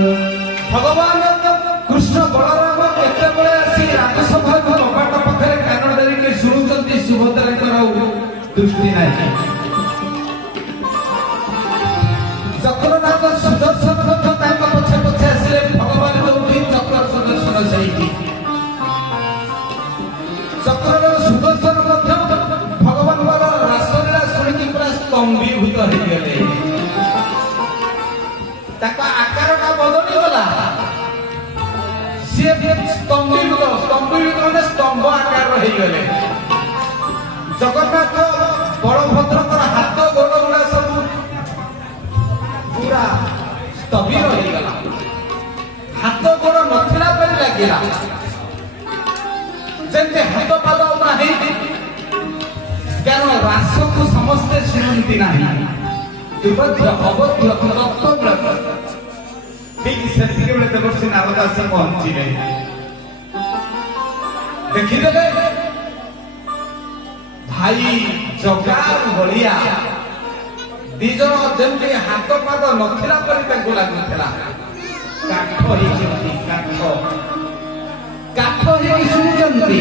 भगवान कृष्ण बलराम केतबेले आसी राजसभा कपाट पाखरे कान धरिके शुणुचंती सुभद्रांकर दृष्टि नाही। चक्रनाथ सुदर्शन पछे पछे आसिले भगवान जोठी चक्र सुदर्शन सही चक्र सुदर्शन भगवान रासलीला शुणिकी पूरा स्तंभीभूत हो गले। आकार का बदली गला सी स्तंभीभूत स्तंभीभूत स्तंभ आकार हो गले। जगन्नाथ बलभद्र हाथ गोड़ गुड़ा सब पूरा स्तंभीर हो गला। हाथ गोड़ नथिला परि लागिला जंते हाथ पाद नाही कारण रास को समस्ते शुणती नाही। दुर्बोध्य अबोध्य तत्वव्रत ठीक सेतिके बेले देवर्षि नारद आसी पहुंचिले देखिदेले भाई जगार बलिया दिजन जेमती हाथ पाद नथिला परि ताकू लागुथिला। काठ हिचंती काठ हे सुनुचंती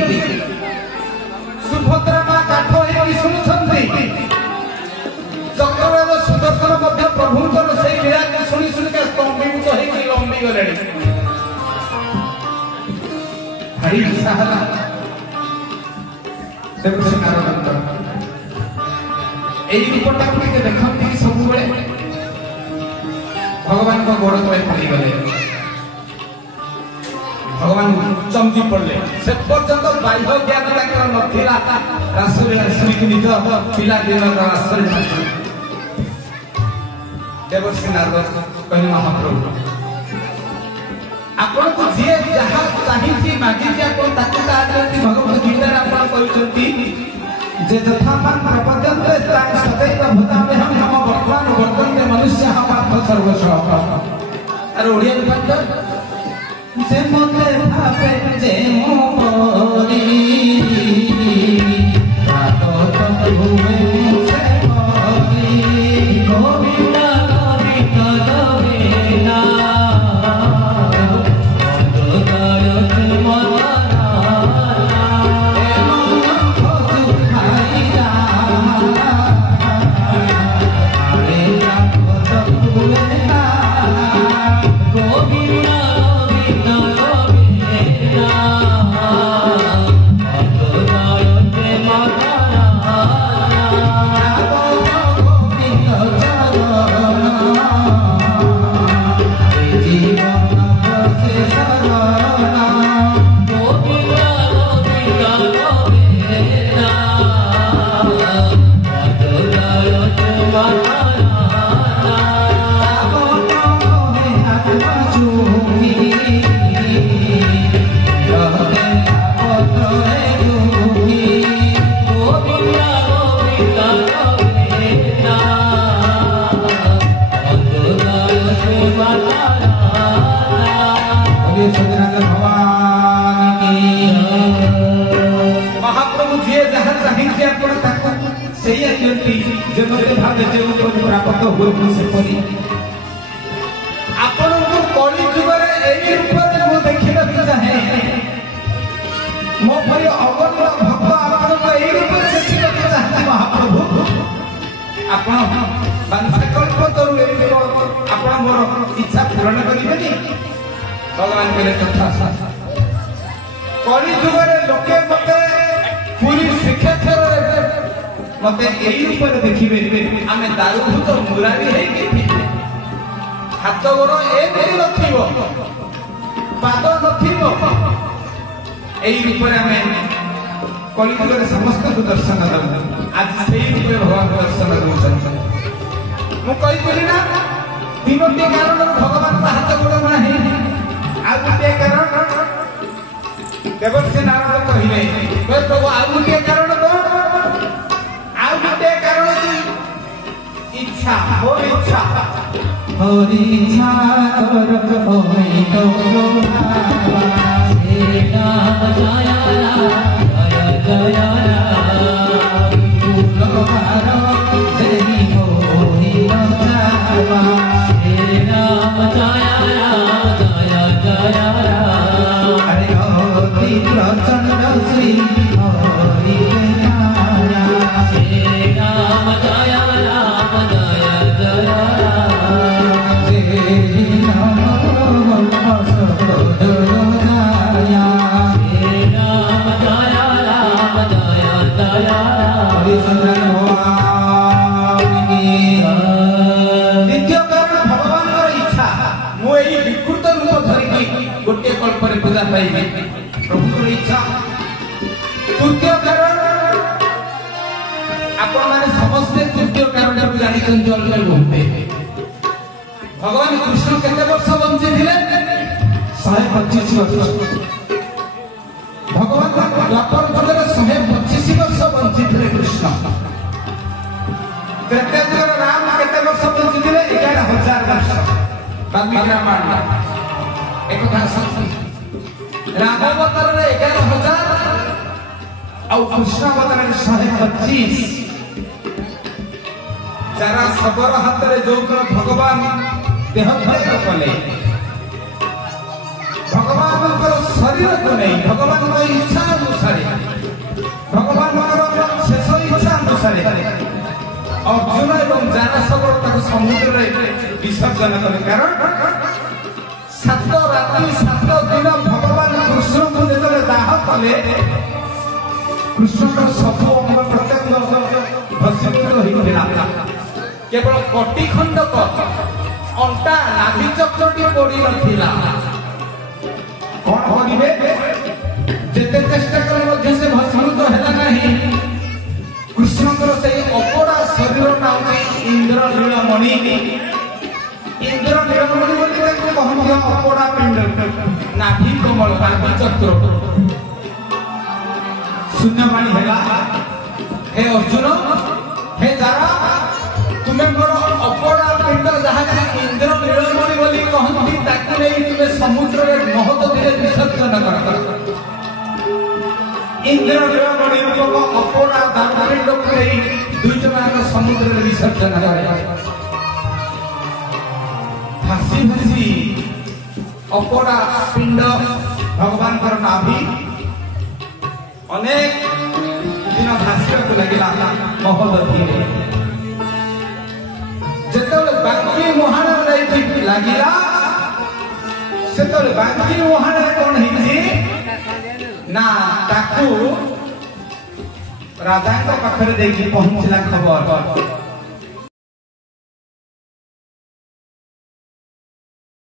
सुभद्रा मा काठ हे सुनुचंती। चक्रराज सुदर्शन मध्य प्रभुंकर से लीला के शुणी शुणी के स्तंभीभूत होई लंबी गले। भारी सहारा देवर्षि नारद एई रूपटा के देखंती सब बेले भगवान को गोड़ तले पड़ी गले। भगवान चमकी पड़ले से पर्यंत बाह्य ज्ञान ताकर नथिला। रासलीला शुणी निज पिला दिनर आश्चर्य देवर्षि नारद कहले महाप्रभु आपण को जे जहा चाहिए मागिजे आपण ताकू ताकती भगवत गीता आपण कहउछंती जे यथामान प्रपद्यन्ते तां सदैव भूतामे हम वर्तमान वर्तन्ते मनुष्य पार्थ सर्वस्व। अरे ओडिया पाठ जे मते भावे जे मो परी रातो तत भूमे से परी गोविंद प्राप्त हुए से परी आपण को कली जुगर एई रूप में देखिबा चाहे मो परि अगण्य भक्त आपण को एई रूप में देखिबा चाहे महाप्रभु आपण संकल्प करू एई आपण मोर इच्छा पूर्ण करिबेनी। भगवान कहले तथा कली जुगर लोके मते पूरी श्रीक्षेत्र मते एई ऊपर देखिबे आमे दारुभूत मुरारी हेई हाथ गोड़ एई नथिबो पाद नथिबो एई ऊपर आमे कलियुगर समस्त को दर्शन दब। आज सेई रूपे भगवान दर्शन दउछन। मु कहि बोली ना तीनोटी कारण भगवान का हाथ गोड़ नाही। आ गोटे कारण देवर्षि नारद कहिले प्रभु आ गोटे कारण इच्छा हो इच्छा हरि इच्छा कर होई तो भावा हे नाम जय जय जय फूल जय हो ही राम हे नाम जय गीतांजलि बोलते भगवान कृष्ण केते वर्ष बंची थिले 125 वर्ष भगवान द्वापर युगरे 125 वर्ष बंची थिले कृष्ण त्रेता युगरे राम केते वर्ष बंची थिले 11000 वर्ष वाल्मीकि रामायण एक कथा सत्य राम अवतार रे 11000 और कृष्ण अवतार रे 125 जरा सबर हाथ रे जो भगवान देह त्याग कले भगवान शरीर को नहीं भगवान इच्छा अनुसार भगवान शेष इच्छा अनुसार अर्जुन एवं जरा सबर समुद्र विसर्जन कले कारण 7 राति 7 दिन भगवान कृष्ण को जो दाह कले कृष्ण सब अंग प्रत्यंग भस्मीभूत होता केवल कोटि खंडक अंटा नाभि चक्रटी पड़ी नथिला कौन करिवे जेते चेष्टा करे मध्ये से भस्मीभूत हैला नहीं कृष्णकर से अपरा शरीर नाम इंद्र नीलमणि बोली कहते अपरा पिंड नाभि कमल नाभि चक्र शून्यवाणी हैला हे अर्जुन हे जारा तुम्हें मोर अपरा पिंड जहाँ इंद्र नीलमणि बोली कहती ताकि नहीं तुम्हें समुद्र में महत धीरे विसर्जन कर इंद्र नीलमणि अपरा दानपिंड को नहीं दुई जन समुद्र में विसर्जन कर भासी भासी अपरा पिंड भगवान कर नाभि अनेक दिन भाषा को लगिला महल धीरे जेतले बांकी मुहाण लगिला सेतले बांकी मुहाण कोन हिची ना ताकू राजा को पाखरे देखि पहुंचला खबर